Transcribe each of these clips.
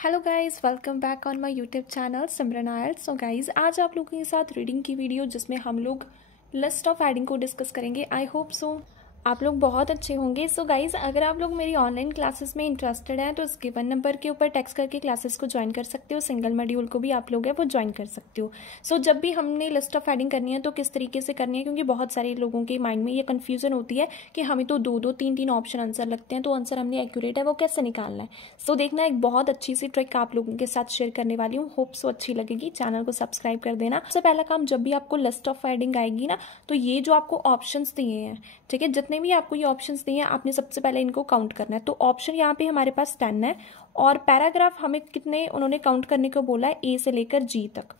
Hello guys, welcome back on my YouTube channel Simran IELTS. So guys, आज आप लोगों के साथ रीडिंग की वीडियो जिसमें हम लोग लिस्ट ऑफ एडिंग को डिस्कस करेंगे। आई होप सो आप लोग बहुत अच्छे होंगे। सो गाइज, अगर आप लोग मेरी ऑनलाइन क्लासेस में इंटरेस्टेड हैं तो इस गिवन नंबर के ऊपर टेक्स्ट करके क्लासेस को ज्वाइन कर सकते हो। सिंगल मॉड्यूल को भी आप लोग है वो ज्वाइन कर सकते हो। सो जब भी हमने लिस्ट ऑफ एडिंग करनी है तो किस तरीके से करनी है, क्योंकि बहुत सारे लोगों के माइंड में ये कन्फ्यूजन होती है कि हमें तो दो तीन ऑप्शन आंसर लगते हैं, तो आंसर हमने एक्यूरेट है वो कैसे निकालना है। सो देखना, एक बहुत अच्छी सी ट्रिक आप लोगों के साथ शेयर करने वाली हूँ। होप सो अच्छी लगेगी। चैनल को सब्सक्राइब कर देना। सबसे पहला काम, जब भी आपको लिस्ट ऑफ एडिंग आएगी ना, तो ये जो आपको ऑप्शन दिए हैं, ठीक है, जितने भी आपको ये ऑप्शन दिए हैं आपने सबसे पहले इनको काउंट करना है। तो ऑप्शन यहाँ पे हमारे पास 10 है और पैराग्राफ हमें कितने उन्होंने काउंट करने को बोला है, ए से लेकर जी तक।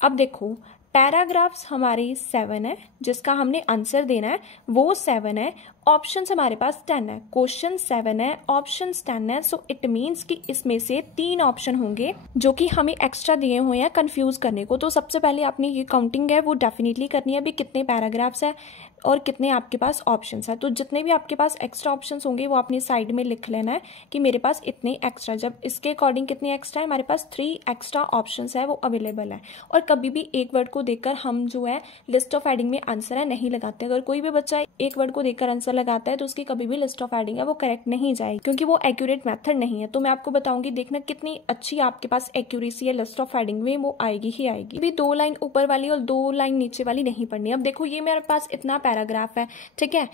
अब देखो, पैराग्राफ्स हमारे 7 है, जिसका हमने आंसर देना है वो 7 है। ऑप्शंस हमारे पास 10 है, क्वेश्चन 7 है, ऑप्शंस 10 है। सो इट मीन्स कि इसमें से 3 ऑप्शन होंगे जो कि हमें एक्स्ट्रा दिए हुए हैं कंफ्यूज करने को। तो सबसे पहले आपने ये काउंटिंग है वो डेफिनेटली करनी है, भी कितने पैराग्राफ्स है और कितने आपके पास ऑप्शंस है। तो जितने भी आपके पास एक्स्ट्रा ऑप्शंस होंगे वो अपनी साइड में लिख लेना है कि मेरे पास इतने एक्स्ट्रा, जब इसके अकॉर्डिंग कितने एक्स्ट्रा है, हमारे पास 3 एक्स्ट्रा ऑप्शंस है वो अवेलेबल है। और कभी भी एक वर्ड को देखकर हम जो है लिस्ट ऑफ एडिंग में आंसर है नहीं लगाते। अगर कोई भी बच्चा एक वर्ड को देखकर आंसर लगाता है तो उसकी कभी भी लिस्ट ऑफ एडिंग है वो करेक्ट नहीं जाएगी, क्योंकि वो एक्यूरेट मेथड नहीं है। तो मैं आपको बताऊंगी, देखना कितनी अच्छी आपके पास एक्यूरेसी है लिस्ट ऑफ एडिंग में, वो आएगी ही आएगी। भी 2 लाइन ऊपर वाली और 2 लाइन नीचे वाली नहीं पढ़नी। अब देखो, ये मेरे पास इतना पैराग्राफ है, ठीक है।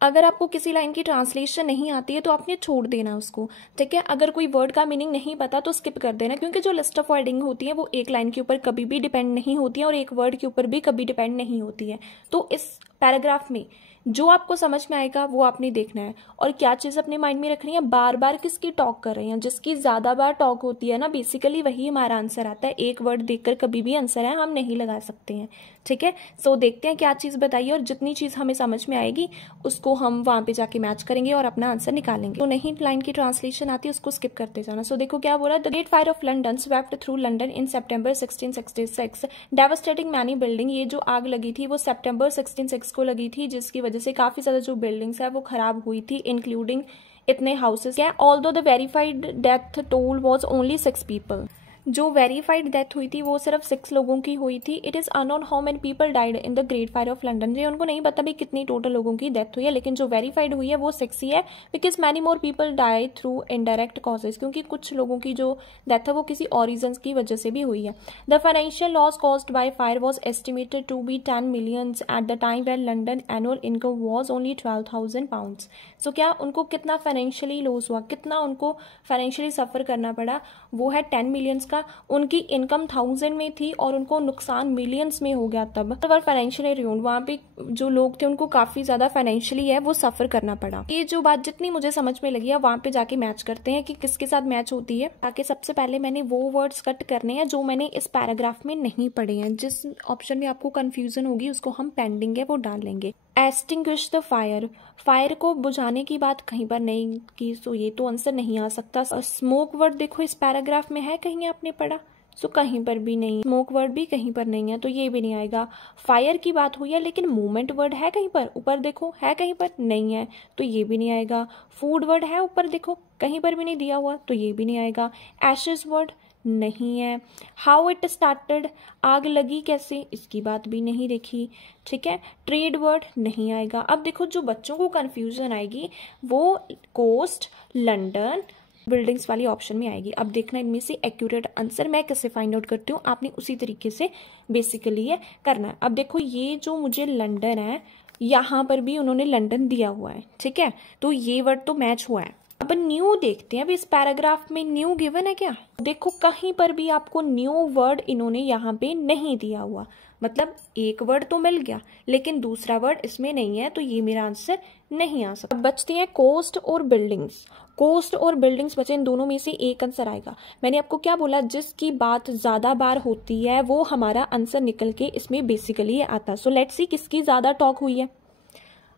अगर आपको किसी लाइन की ट्रांसलेशन नहीं आती है तो आपने छोड़ देना उसको, ठीक है। अगर कोई वर्ड का मीनिंग नहीं पता तो स्किप कर देना, क्योंकि जो लिस्ट ऑफ वर्डिंग होती है वो एक लाइन के ऊपर कभी भी डिपेंड नहीं होती है और एक वर्ड के ऊपर भी कभी डिपेंड नहीं होती है। तो इस पैराग्राफ में जो आपको समझ में आएगा वो आपने देखना है। और क्या चीज़ अपने माइंड में रखनी है, बार बार किसकी टॉक कर रहे हैं, जिसकी ज़्यादा बार टॉक होती है ना, बेसिकली वही हमारा आंसर आता है। एक वर्ड देखकर कभी भी आंसर है हम नहीं लगा सकते हैं, ठीक है। सो देखते हैं क्या चीज़ बताइए, और जितनी चीज़ हमें समझ में आएगी उसको हम वहाँ पे जाके मैच करेंगे और अपना आंसर निकालेंगे। तो नहीं लाइन की ट्रांसलेशन आती है उसको स्किप करते जाना। सो देखो क्या बोला, the great fire of London swept through London in September 1666 devastating many building. ये जो आग लगी थी वो सितंबर 1666 को लगी थी, जिसकी वजह से काफी ज्यादा जो बिल्डिंग्स है वो खराब हुई थी, इंक्लूडिंग इतने हाउसेस। क्या, although the verified death toll was only 6 people. जो वेरीफाइड डेथ हुई थी वो सिर्फ 6 लोगों की हुई थी। It is unknown how many people died in the great fire of London. ये उनको नहीं पता भी कितनी टोटल लोगों की डेथ हुई है, लेकिन जो वेरीफाइड हुई है वो 6 ही है। Because many more people die through indirect causes, क्योंकि कुछ लोगों की जो डेथ है वो किसी और रीजन की वजह से भी हुई है। The financial loss caused by fire was estimated to be 10 millions at the time when London annual income was only 12,000 pounds. So क्या उनको कितना फाइनेंशियली लॉस हुआ, कितना उनको फाइनेंशियली सफर करना पड़ा, वो है 10 मिलियंस का। उनकी इनकम 1000 में थी और उनको नुकसान मिलियंस में हो गया। तब फाइनेंशियली रूइंड, वहाँ पे जो लोग थे उनको काफी ज्यादा फाइनेंशियली है वो सफर करना पड़ा। ये जो बात जितनी मुझे समझ में लगी है वहां पे जाके मैच करते हैं कि किसके साथ मैच होती है। ताकि सबसे पहले मैंने वो वर्ड्स कट करने हैं जो मैंने इस पैराग्राफ में नहीं पढ़े हैं। जिस ऑप्शन में आपको कंफ्यूजन होगी उसको हम पेंडिंग है वो डाल लेंगे। एक्सटिंग्विश द फायर, फायर को बुझाने की बात कहीं पर नहीं की, सो ये तो आंसर नहीं आ सकता। स्मोक वर्ड देखो इस पैराग्राफ में है कहीं आपने पढ़ा, सो कहीं पर भी नहीं। स्मोक वर्ड भी कहीं पर नहीं है तो ये भी नहीं आएगा। फायर की बात हुई है लेकिन मूवमेंट वर्ड है कहीं पर, ऊपर देखो है कहीं पर, नहीं है तो ये भी नहीं आएगा। फूड वर्ड है ऊपर देखो, कहीं पर भी नहीं दिया हुआ तो ये भी नहीं आएगा। एशेस वर्ड नहीं है। हाउ इट स्टार्टेड, आग लगी कैसे, इसकी बात भी नहीं देखी, ठीक है। ट्रेड वर्ड नहीं आएगा। अब देखो, जो बच्चों को कंफ्यूजन आएगी वो कोस्ट, लंदन, बिल्डिंग्स वाली ऑप्शन में आएगी। अब देखना इनमें से एक्यूरेट आंसर मैं कैसे फाइंड आउट करती हूँ, आपने उसी तरीके से बेसिकली ये करना है। अब देखो, ये जो मुझे लंदन है यहाँ पर भी उन्होंने लंदन दिया हुआ है, ठीक है, तो ये वर्ड तो मैच हुआ है। अब न्यू देखते हैं, अब इस पैराग्राफ में न्यू गिवन है क्या, देखो कहीं पर भी आपको न्यू वर्ड इन्होंने यहाँ पे नहीं दिया हुआ। मतलब एक वर्ड तो मिल गया लेकिन दूसरा वर्ड इसमें नहीं है, तो ये मेरा आंसर नहीं आ सकता। बचती हैं कोस्ट और बिल्डिंग्स। कोस्ट और बिल्डिंग्स बचे, इन दोनों में से एक आंसर आएगा। मैंने आपको क्या बोला, जिसकी बात ज्यादा बार होती है वो हमारा आंसर निकल के इसमें बेसिकली आता है। सो लेट्स सी किसकी ज्यादा टॉक हुई है,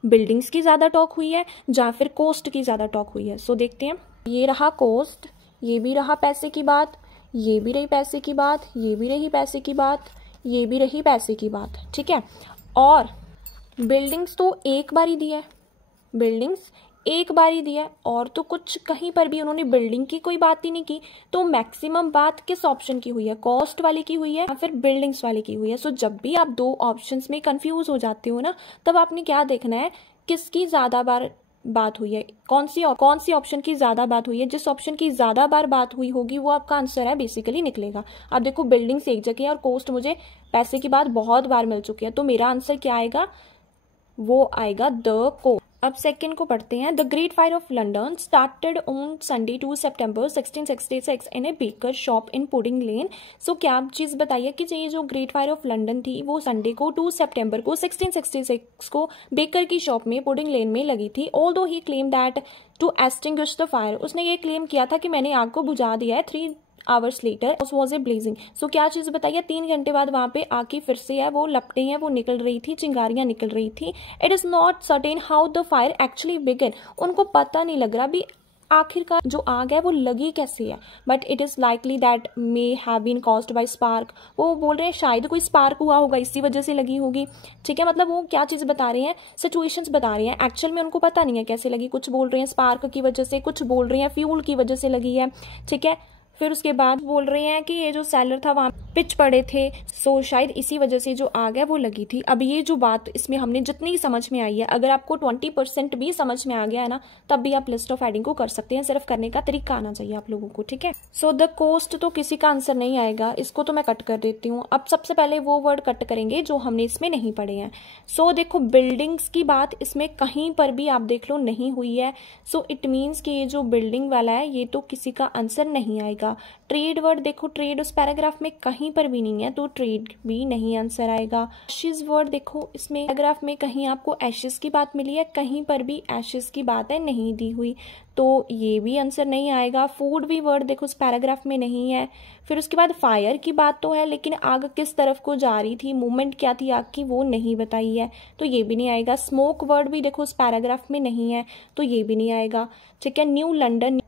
बिल्डिंग्स की ज्यादा टॉक हुई है या फिर कोस्ट की ज्यादा टॉक हुई है। सो देखते हैं, ये रहा कोस्ट, ये भी रहा पैसे की बात, ये भी रही पैसे की बात, ये भी रही पैसे की बात, ये भी रही पैसे की बात, ठीक है। और बिल्डिंग्स तो एक बार ही दिया है, बिल्डिंग्स एक बार ही दिया है, और तो कुछ कहीं पर भी उन्होंने बिल्डिंग की कोई बात ही नहीं की। तो मैक्सिमम बात किस ऑप्शन की हुई है, कॉस्ट वाले की हुई है या फिर बिल्डिंग्स वाले की हुई है। सो जब भी आप दो ऑप्शंस में कंफ्यूज हो जाते हो ना, तब आपने क्या देखना है, किसकी ज्यादा बार बात हुई है, कौन सी ऑप्शन की ज्यादा बात हुई है। जिस ऑप्शन की ज्यादा बार बात हुई होगी वो आपका आंसर है बेसिकली निकलेगा। अब देखो बिल्डिंग्स एक जगह है और कोस्ट मुझे पैसे की बात बहुत बार मिल चुकी है, तो मेरा आंसर क्या आएगा, वो आएगा द कोस्ट। अब सेकंड को पढ़ते हैं। The great fire of London started on Sunday 2 September 1666 in a baker shop in pudding lane. So क्या चीज बताइए कि ये जो ग्रेट फायर ऑफ लंडन थी वो संडे को 2 सितंबर को 1666 को बेकर की शॉप में पुडिंग लेन में लगी थी। Although he claim that to extinguish the fire, उसने ये क्लेम किया था कि मैंने आग को बुझा दिया है। 3 hours later was a blazing. So क्या चीज बताइए, 3 घंटे बाद वहां पे आग की फिर से है वो लपटें हैं वो निकल रही थी, चिंगारियां निकल रही थी। It is not certain how the fire actually began, उनको पता नहीं लग रहा भी आखिरकार जो आग है वो लगी कैसे है। But it is likely that may have been caused by spark, वो बोल रहे हैं शायद कोई स्पार्क हुआ होगा इसी वजह से लगी होगी। ठीक है, मतलब वो क्या चीज बता रहे हैं, सिचुएशंस बता रहे हैं। एक्चुअल में उनको पता नहीं है कैसे लगी, कुछ बोल रहे हैं स्पार्क की वजह से, कुछ बोल रहे हैं फ्यूल की वजह से लगी है। ठीक है, फिर उसके बाद बोल रहे हैं कि ये जो सेलर था वहां पिच पड़े थे, सो शायद इसी वजह से जो आग है वो लगी थी। अब ये जो बात इसमें हमने जितनी समझ में आई है, अगर आपको 20% भी समझ में आ गया है ना, तब भी आप लिस्ट ऑफ हेडिंग को कर सकते हैं। सिर्फ करने का तरीका आना चाहिए आप लोगों को। ठीक है, सो द कोस्ट तो किसी का आंसर नहीं आएगा, इसको तो मैं कट कर देती हूँ। अब सबसे पहले वो वर्ड कट करेंगे जो हमने इसमें नहीं पढ़े हैं। सो देखो बिल्डिंग्स की बात इसमें कहीं पर भी आप देख लो नहीं हुई है। सो इट मीन्स कि ये जो बिल्डिंग वाला है ये तो किसी का आंसर नहीं आएगा। ट्रेड वर्ड देखो, ट्रेड उस पैराग्राफ में कहीं पर भी नहीं है, तो ट्रेड भी नहीं आंसर आएगा। एशेस वर्ड देखो, इसमें पैराग्राफ में कहीं आपको एशेस की बात मिली है, कहीं पर भी एशेस की बात है नहीं दी हुई, तो ये भी आंसर नहीं आएगा। फूड भी वर्ड देखो उस पैराग्राफ में नहीं है। फिर उसके बाद फायर की बात तो है, लेकिन आग किस तरफ को जा रही थी, मूवमेंट क्या थी आग की, वो नहीं बताई है, तो ये भी नहीं आएगा। स्मोक वर्ड भी देखो उस पैराग्राफ में नहीं है, तो ये भी नहीं आएगा। ठीक है, न्यू लंडन,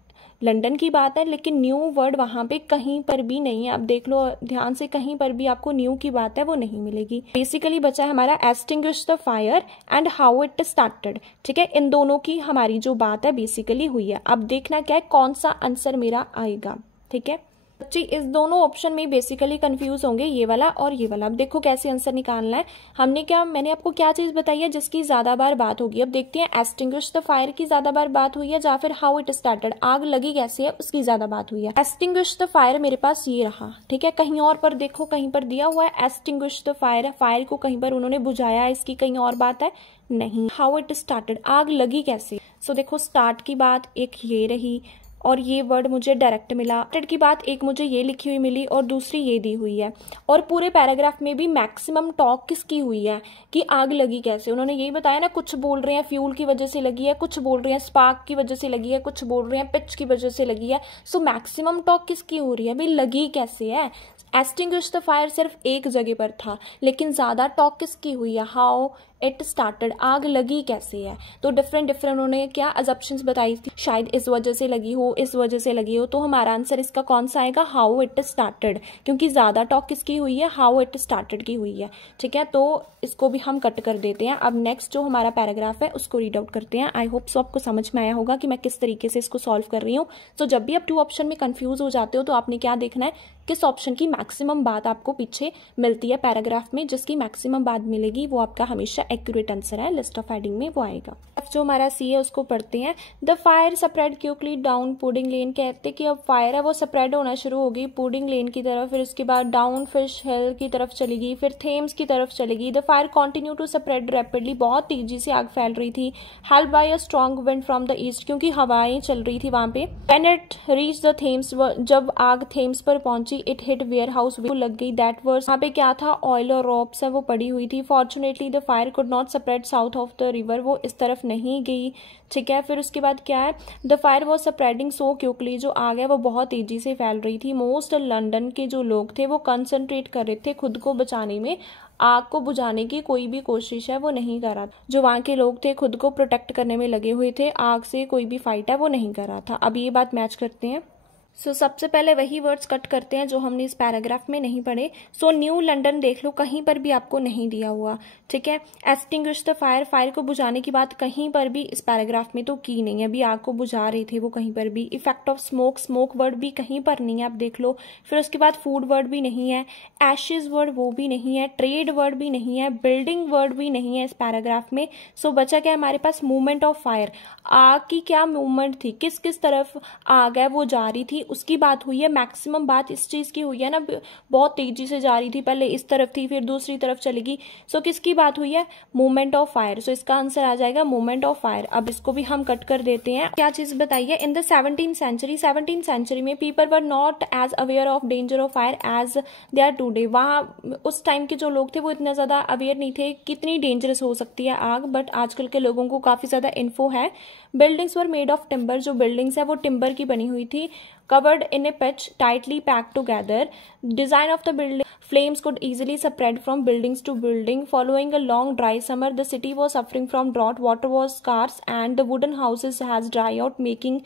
लंदन की बात है लेकिन न्यू वर्ड वहां पे कहीं पर भी नहीं है। अब देख लो ध्यान से, कहीं पर भी आपको न्यू की बात है वो नहीं मिलेगी। बेसिकली बचा है हमारा extinguish the fire and how it started. ठीक है, इन दोनों की हमारी जो बात है बेसिकली हुई है। अब देखना क्या है, कौन सा आंसर मेरा आएगा। ठीक है बच्चे, इस दोनों ऑप्शन में बेसिकली कंफ्यूज होंगे, ये वाला और ये वाला। अब देखो कैसे आंसर निकालना है। मैंने आपको क्या चीज बताई है जिसकी ज्यादा बार बात होगी। अब देखते हैं एक्सटिंग्विश द फायर की ज्यादा बार बात हुई है या फिर हाउ इट स्टार्टेड, आग लगी कैसे है, उसकी ज्यादा बात हुई है। एक्सटिंग्विश द फायर मेरे पास ये रहा। ठीक है, कहीं और पर देखो, कहीं पर दिया हुआ है एक्सटिंग्विश द फायर, फायर को कहीं पर उन्होंने बुझाया है, इसकी कहीं और बात है नहीं। हाउ इट स्टार्टेड, आग लगी कैसे। सो देखो स्टार्ट की बात एक ये रही और ये वर्ड मुझे डायरेक्ट मिला। स्टार्टेड की बात एक मुझे ये लिखी हुई मिली और दूसरी ये दी हुई है। और पूरे पैराग्राफ में भी मैक्सिमम टॉक किसकी हुई है कि आग लगी कैसे। उन्होंने यही बताया ना, कुछ बोल रहे हैं फ्यूल की वजह से लगी है, कुछ बोल रहे हैं स्पार्क की वजह से लगी है, कुछ बोल रहे हैं पिच की वजह से लगी है। सो मैक्सिमम टॉक किसकी हो रही है भाई, लगी कैसे है। एक्सटिंग्विश द फायर सिर्फ एक जगह पर था, लेकिन ज्यादा टॉक किसकी हुई है, हाउ इट स्टार्टेड, आग लगी कैसे है। तो डिफरेंट उन्होंने क्या अजम्पशंस बताई थी, शायद इस वजह से लगी हो, इस वजह से लगी हो। तो हमारा आंसर इसका कौन सा आएगा, हाउ इट स्टार्टेड, क्योंकि ज्यादा टॉक किसकी हुई है, हाउ इट स्टार्टेड की हुई है। ठीक है, तो इसको भी हम कट कर देते हैं। अब नेक्स्ट जो हमारा पैराग्राफ है उसको रीड आउट करते हैं। आई होप सो आपको समझ में आया होगा कि मैं किस तरीके से इसको सॉल्व कर रही हूँ। तो जब भी आप 2 ऑप्शन में कंफ्यूज हो जाते हो तो आपने क्या देखना है, किस ऑप्शन की मैक्सिमम बात आपको पीछे मिलती है पैराग्राफ में, जिसकी मैक्सिमम बात मिलेगी वो आपका हमेशा एक्यूरेट आंसर है, लिस्ट ऑफ हेडिंग में वो आएगा। अब जो हमारा सी है उसको पढ़ते हैं। The fire spread quickly down pudding lane, कहते कि अब फायर है वो स्प्रेड होना शुरू होगी पुडिंग लेन की तरफ, फिर उसके बाद डाउन फिश हिल की तरफ चलेगी, फिर थेम्स की तरफ चलेगी। The fire continue to spread rapidly, बहुत तेजी से आग फैल रही थी। Help by a strong wind from the east, क्योंकि हवाएं चल रही थी वहां पे। When it reach the Thames, जब आग थेम्स पर पहुंची, इट हिट वेयर हाउस, लग गई। दैट वर्स, वहां पे क्या था, ऑयल और रॉप्स है वो पड़ी हुई थी। Fortunately the fire could not spread south of the river, वो इस तरफ नहीं गई। ठीक है, फिर उसके बाद क्या है, the fire was spreading so quickly, जो आग है वो बहुत तेजी से फैल रही थी। मोस्ट लंदन के जो लोग थे वो कंसंट्रेट कर रहे थे खुद को बचाने में, आग को बुझाने की कोई भी कोशिश है वो नहीं कर रहा था। जो वहां के लोग थे खुद को प्रोटेक्ट करने में लगे हुए थे, आग से कोई भी फाइट है वो नहीं कर रहा था। अब ये बात मैच करते हैं। सो सबसे पहले वही वर्ड्स कट करते हैं जो हमने इस पैराग्राफ में नहीं पढ़े। सो न्यू लंदन देख लो, कहीं पर भी आपको नहीं दिया हुआ, ठीक है। एक्सटिंग्विश द फायर, फायर को बुझाने की बात कहीं पर भी इस पैराग्राफ में तो की नहीं है, अभी आग को बुझा रहे थे वो कहीं पर भी। Effect of smoke, smoke word भी कहीं पर नहीं है, आप देख लो। फिर उसके बाद फूड वर्ड भी नहीं है, एशेज वर्ड वो भी नहीं है, ट्रेड वर्ड भी नहीं है, बिल्डिंग वर्ड भी नहीं है इस पैराग्राफ में। सो बचा क्या हमारे पास, मूवमेंट ऑफ फायर, आग की क्या मूवमेंट थी, किस किस तरफ आग है वो जा रही थी उसकी बात हुई है। मैक्सिमम बात इस चीज की हुई है ना, बहुत तेजी से जा रही थी, पहले इस तरफ थी फिर दूसरी तरफ चलेगी। सो किसकी बात हुई है, मूवमेंट ऑफ फायर। सो इसका आंसर आ जाएगा मूवमेंट ऑफ फायर। अब इसको भी हम कट कर देते हैं। क्या चीज बताइए, in the 17th century, 17th century में people were not as aware of danger of fire as they are today. वहां उस टाइम के जो लोग थे वो इतना ज्यादा अवेयर नहीं थे कितनी डेंजरस हो सकती है आग, बट आजकल के लोगों को काफी ज्यादा इन्फो है। Buildings were made of timber, जो बिल्डिंग्स है वो टिम्बर की बनी हुई थी। covered in a pitch tightly packed together. Design of the building, flames could easily spread from buildings to building. Following a long dry summer, the city was suffering from drought, water was scarce and the wooden houses has dry out, making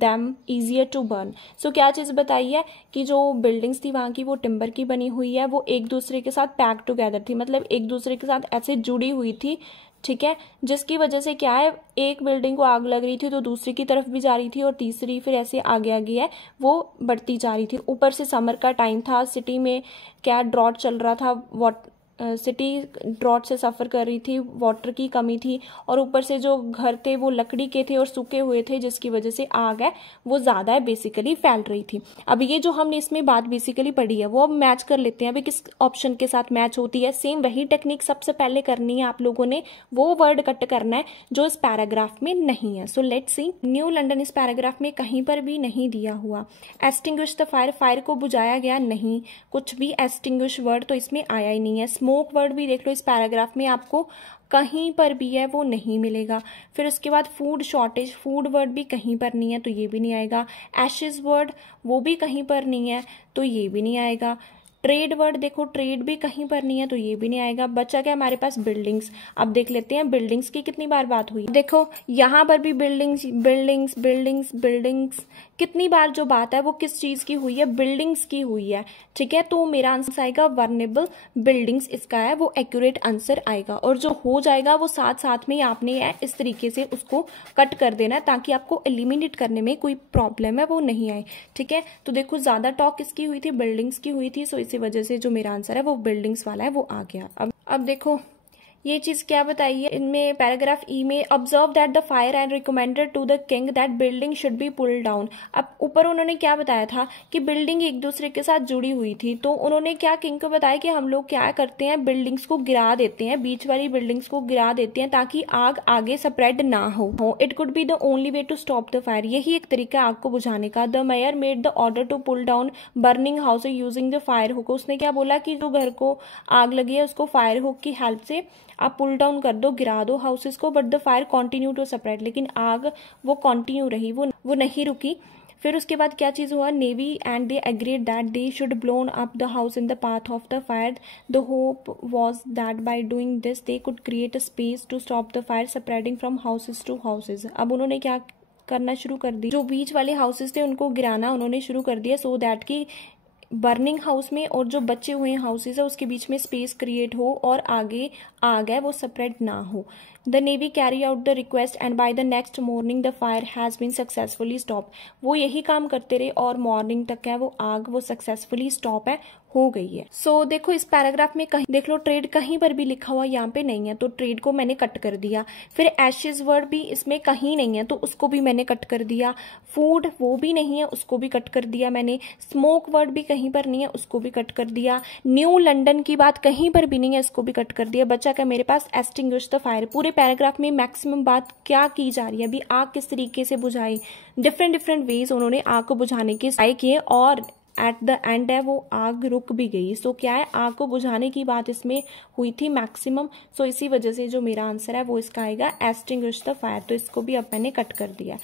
them easier to burn. So क्या चीज बताई है कि जो buildings थी वहां की वो टिम्बर की बनी हुई है, वो एक दूसरे के साथ पैक टुगेदर थी, मतलब एक दूसरे के साथ ऐसे जुड़ी हुई थी, ठीक है। जिसकी वजह से क्या है, एक बिल्डिंग को आग लग रही थी तो दूसरी की तरफ भी जा रही थी और तीसरी फिर ऐसे आगे आगे है वो बढ़ती जा रही थी। ऊपर से समर का टाइम था, सिटी में क्या ड्रॉट चल रहा था, सिटी ड्रॉट से सफ़र कर रही थी, वाटर की कमी थी और ऊपर से जो घर थे वो लकड़ी के थे और सूखे हुए थे, जिसकी वजह से आग है वो ज़्यादा है बेसिकली फैल रही थी। अब ये जो हमने इसमें बात बेसिकली पढ़ी है वो अब मैच कर लेते हैं, अभी किस ऑप्शन के साथ मैच होती है। सेम वही टेक्निक सबसे पहले करनी है आप लोगों ने, वो वर्ड कट करना है जो इस पैराग्राफ में नहीं है। So let's see, new London इस पैराग्राफ में कहीं पर भी नहीं दिया हुआ। एक्सटिंग्विश द फायर, फायर को बुझाया गया नहीं, कुछ भी एक्सटिंग्विश वर्ड तो इसमें आया ही नहीं है। स्मोक वर्ड भी देख लो इस पैराग्राफ में आपको कहीं पर भी है वो नहीं मिलेगा। फिर उसके बाद फूड शॉर्टेज, फूड वर्ड भी कहीं पर नहीं है तो ये भी नहीं आएगा। एशेज वर्ड वो भी कहीं पर नहीं है तो ये भी नहीं आएगा। ट्रेड वर्ड देखो, ट्रेड भी कहीं पर नहीं है तो ये भी नहीं आएगा। बचा क्या हमारे पास, बिल्डिंग्स। अब देख लेते हैं बिल्डिंग्स की कितनी बार बात हुई। देखो यहाँ पर भी बिल्डिंग्स बिल्डिंग्स बिल्डिंग्स बिल्डिंग्स, कितनी बार जो बात है वो किस चीज की हुई है, बिल्डिंग्स की हुई है, ठीक है। तो मेरा आंसर आएगा वर्नेबल बिल्डिंग्स, इसका है वो एक्यूरेट आंसर आएगा। और जो हो जाएगा वो साथ साथ में आपने इस तरीके से उसको कट कर देना है ताकि आपको एलिमिनेट करने में कोई प्रॉब्लम है वो नहीं आए, ठीक है। तो देखो ज्यादा टॉक किसकी हुई थी, बिल्डिंग्स की हुई थी। सो इसी वजह से जो मेरा आंसर है वो बिल्डिंग्स वाला है वो आ गया। अब देखो ये चीज क्या बताई है इनमें, पैराग्राफ ई में, observe that the fire and recommended to the king that building should be pulled down. अब ऊपर उन्होंने क्या बताया था कि बिल्डिंग एक दूसरे के साथ जुड़ी हुई थी, तो उन्होंने क्या किंग को बताया कि हम लोग क्या करते हैं, बिल्डिंग्स को गिरा देते हैं, बीच वाली बिल्डिंग्स को गिरा देते हैं ताकि आग आगे स्प्रेड ना हो। It could be the only way to stop the fire, यही एक तरीका आग को बुझाने का। The mayor made the order to pull down burning house using the fire hook. उसने क्या बोला कि जो घर को आग लगी है उसको फायर हुक की हेल्प से आप पुल डाउन कर दो, गिरा दो हाउसेस को, but the fire continue to spread, लेकिन आग वो कंटिन्यू रही, वो नहीं रुकी। फिर उसके बाद क्या चीज हुआ, navy and they agreed that they should blown up the house in the path of the fire. The hope was that by doing this they could create a space to stop the fire spreading from houses to houses. अब उन्होंने क्या करना शुरू कर दी, जो बीच वाले houses थे उनको गिराना उन्होंने शुरू कर दिया, सो दैट की बर्निंग हाउस में और जो बचे हुए हाउसेस है उसके बीच में स्पेस क्रिएट हो और आगे आग है वो स्प्रेड ना हो। The navy carry out the request and by the next morning the fire has been successfully stop. वो यही काम करते रहे और मॉर्निंग तक है वो आग वो सक्सेसफुली स्टॉप है हो गई है। सो देखो इस पैराग्राफ में कहीं देख लो ट्रेड कहीं पर भी लिखा हुआ यहाँ पे नहीं है तो ट्रेड को मैंने कट कर दिया। फिर एशेज वर्ड भी इसमें कहीं नहीं है तो उसको भी मैंने कट कर दिया। फूड वो भी नहीं है उसको भी कट कर दिया मैंने। स्मोक वर्ड भी कहीं पर नहीं है उसको भी कट कर दिया। न्यू लंदन की बात कहीं पर भी नहीं है उसको भी कट कर दिया। बचा क्या मेरे पास, एक्सटिंग्विश द फायर। पूरे पैराग्राफ में मैक्सिमम बात क्या की जा रही है, अभी आग किस तरीके से बुझाई, डिफरेंट वेज उन्होंने आग को बुझाने के ट्राई किए और एट द एंड है वो आग रुक भी गई। सो क्या है, आग को बुझाने की बात इसमें हुई थी मैक्सिमम। सो इसी वजह से जो मेरा आंसर है वो इसका आएगा एक्सटिंग्विश द फायर। तो इसको भी अब मैंने कट कर दिया।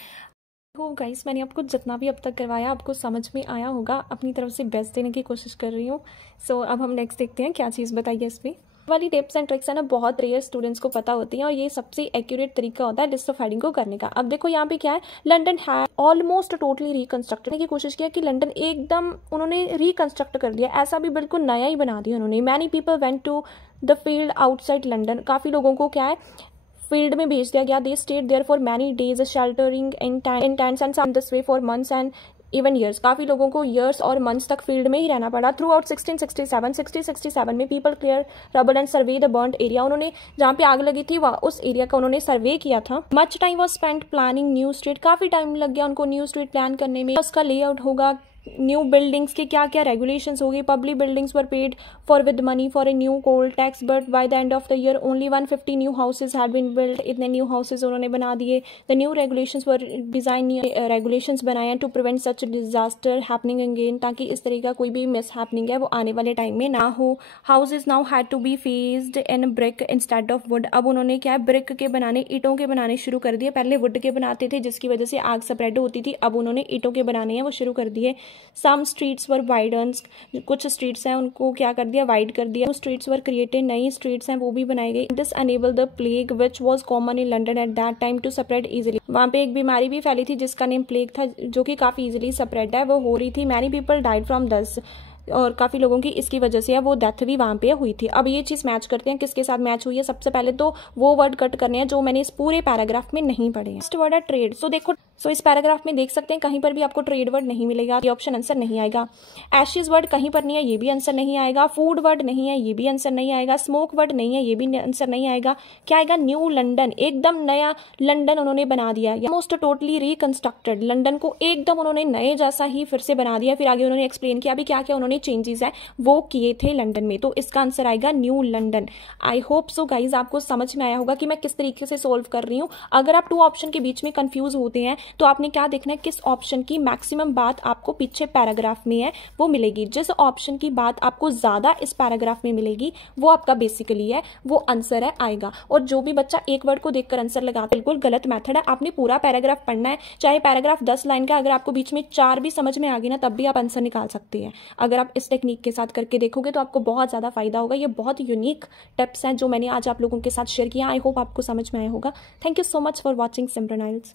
हो गाइस, मैंने आपको जितना भी अब तक करवाया आपको समझ में आया होगा। अपनी तरफ से बेस्ट देने की कोशिश कर रही हूँ। सो अब हम नेक्स्ट देखते हैं क्या चीज़ बताइए इस पर। वाली टिप्स एंड ट्रिक्स है ना बहुत रेयर स्टूडेंट्स को पता होती हैं और ये सबसे एक्यूरेट तरीका होता है लिस्ट ऑफ हेडिंग को करने का। अब देखो यहाँ पे क्या है, लंदन है ऑलमोस्ट टोटली रिकंस्ट्रक्टेड की कोशिश किया कि लंदन एकदम उन्होंने रिकंस्ट्रक्ट कर दिया, ऐसा भी बिल्कुल नया ही बना दिया उन्होंने। Many people went to the field outside London, काफ़ी लोगों को क्या है फील्ड में भेज दिया गया। They stayed there for many days sheltering in tents and some this way for months and even years, काफ़ी लोगों को ईयर्स और मंथ्स तक फील्ड में ही रहना पड़ा। थ्रू आउट 1667 में people clear rubble and survey the burned area, उन्होंने जहाँ पे आग लगी थी उस एरिया का उन्होंने सर्वे किया था। Much time was spent planning new street, काफ़ी टाइम लग गया उनको न्यू स्ट्रीट प्लान करने में। उसका लेआउट होगा, न्यू बिल्डिंग्स के क्या क्या रेगुलेशंस होगी। Public buildings were paid for with money for a new coal tax, but by the end of the year only 150 new houses had been build, इतने new houses उन्होंने बना दिए। The new regulations were design regulations बनाए to prevent such disaster happening again, ताकि इस तरह का कोई भी मिस हैपनिंग है वो आने वाले टाइम में ना हो। Houses now had to be faced in brick instead of wood, अब उन्होंने क्या ब्रिक के बनाने, ईंटों के बनाने शुरू कर दिए। पहले वुड के बनाते थे जिसकी वजह से आग स्प्रेड होती थी, अब उन्होंने ईंटों के बनाने हैं वो शुरू कर दिए। सम स्ट्रीट्स वर वाइडन्स, कुछ स्ट्रीट्स हैं उनको क्या कर दिया वाइड कर दिया। स्ट्रीट्स वर क्रिएटेड, नई स्ट्रीट्स हैं वो भी बनाई गई। This enable the plague which was common in London at that time to spread easily, वहाँ पे एक बीमारी भी फैली थी जिसका नेम प्लेग था जो कि काफी इजिली स्प्रेड है वो हो रही थी। Many people died from this, और काफ़ी लोगों की इसकी वजह से वो डेथ भी वहाँ पे हुई थी। अब ये चीज़ मैच करते हैं किसके साथ मैच हुई है। सबसे पहले तो वो वर्ड कट करने हैं जो मैंने इस पूरे पैराग्राफ में नहीं पढ़े हैं। फर्स्ट वर्ड है ट्रेड। सो देखो, इस पैराग्राफ में देख सकते हैं कहीं पर भी आपको ट्रेड वर्ड नहीं मिलेगा, ये ऑप्शन आंसर नहीं आएगा। एशेज वर्ड कहीं पर नहीं है, ये भी आंसर नहीं आएगा। फूड वर्ड नहीं है, ये भी आंसर नहीं आएगा। स्मोक वर्ड नहीं है, ये भी आंसर नहीं आएगा। क्या आएगा, न्यू लंदन, एकदम नया लंदन उन्होंने बना दिया। मोस्ट टोटली रिकंस्ट्रक्टेड, लंदन को एकदम उन्होंने नए जैसा ही फिर से बना दिया। फिर आगे उन्होंने एक्सप्लेन किया अभी क्या क्या उन्होंने चेंजेस है वो किए थे लंदन में, तो इसका आंसर आएगा new London. I hope so guys आपको समझ में आया होगा कि मैं किस तरीके से सोल्व कर रही हूँ। अगर आप 2 ऑप्शन के बीच में कंफ्यूज होते हैं तो आपने क्या देखना है, किस ऑप्शन की मैक्सिमम बात आपको पीछे पैराग्राफ में है वो मिलेगी। जिस ऑप्शन की बात आपको ज्यादा इस पैराग्राफ में मिलेगी वो आपका बेसिकली है वो आंसर है आएगा। और जो भी बच्चा एक वर्ड को देखकर आंसर लगाता है बिल्कुल गलत मेथड है। आपने पूरा पैराग्राफ पढ़ना है, चाहे पैराग्राफ 10 लाइन का, अगर आपको बीच में 4 भी समझ में आ गई ना तब भी आप आंसर निकाल सकते हैं। अगर आप इस टेक्निक के साथ करके देखोगे तो आपको बहुत ज्यादा फायदा होगा। ये बहुत यूनिक टिप्स हैं जो मैंने आज आप लोगों के साथ शेयर किया। आई होप आपको समझ में आया होगा। Thank you so much for watching Simran IELTS.